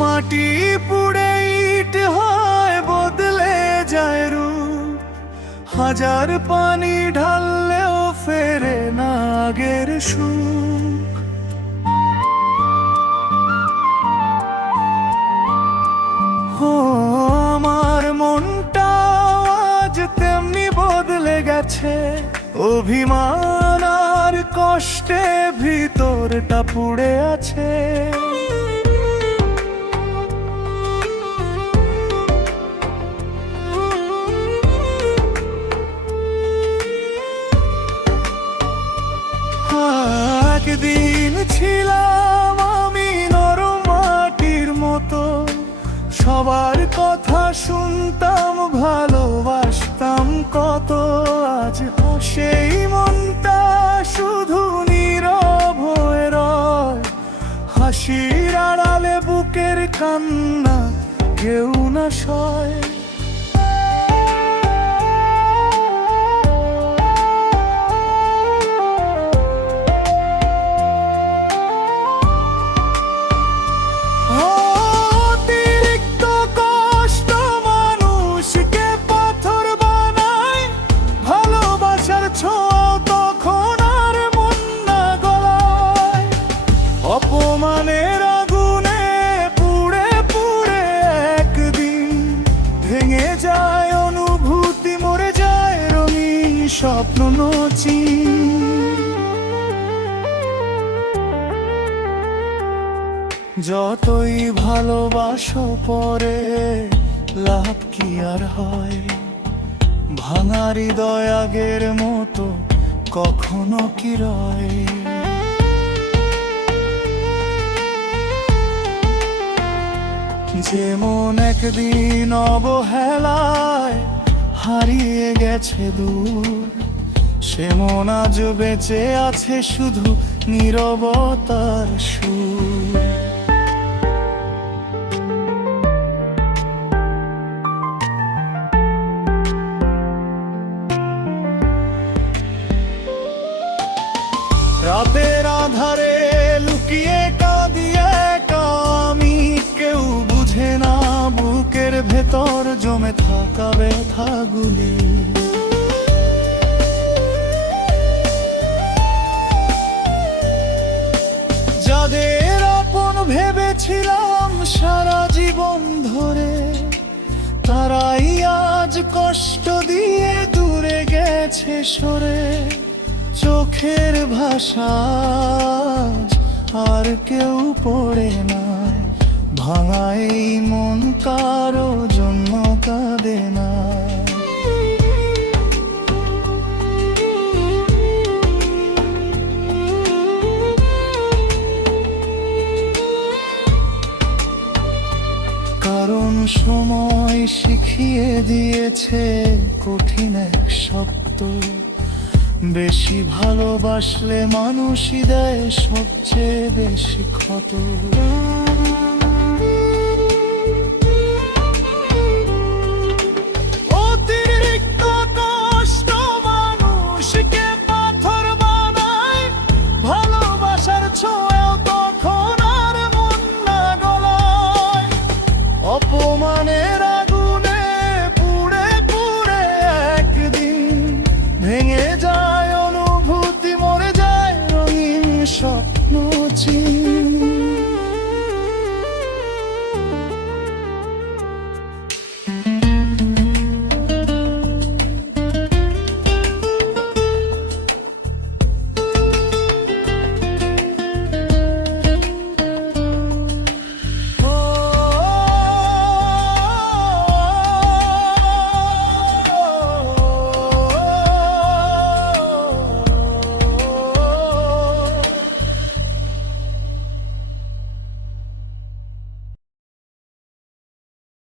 মাটি পুড়ে ইট হয়, বদলে যায় রূপ। হাজার পানি ঢাললেও ফেরে না আগের সুখ। ও আমার মনটা আজ তেমনি বদলে গেছে। অভিমান আর কষ্টে ভিতরটা পুড়ে আছে। একদিন ছিলাম আমি নরম মাটির মতো, সবার কথা শুনতাম, ভালোবাসতাম কত। আজ সেই মনটা শুধু নীরব হয়ে রয়। হাসির আড়ালে বুকের কান্না কেউ না সয়। অপমানের আগুনে পুড়ে পুড়ে একদিন ভেঙে যায় অনুভূতি, মরে যায় রঙিন স্বপ্ন নচি। যতই ভালোবাসো পরে লাভ কি আর হয়? ভাঙা হৃদয় আগের মতো কখনো কি রয়? যেমন একদিন অবহেলায় হারিয়ে গেছে দূর, সেমন আজ বেঁচে আছে শুধু নীরবতার সুর। রাতের আধারে লুকিয়ে কাঁদি একা আমি, কেউ বুঝে না বুকের ভেতর জমে থাকা ব্যথাগুলি। যাদের আপন ভেবেছিলাম সারা জীবন ধরে, তারাই আজ কষ্ট দিয়ে দূরে গেছে সরে। চোখের ভাষা আর কেউ পড়ে না, ভাঙা এই মন কারো জন্য কাঁদে না। কারণ সময় শিখিয়ে দিয়েছে কঠিন এক শব্দ, বেশি ভালোবাসলে মানুষই দেয় সবচেয়ে বেশি ক্ষত।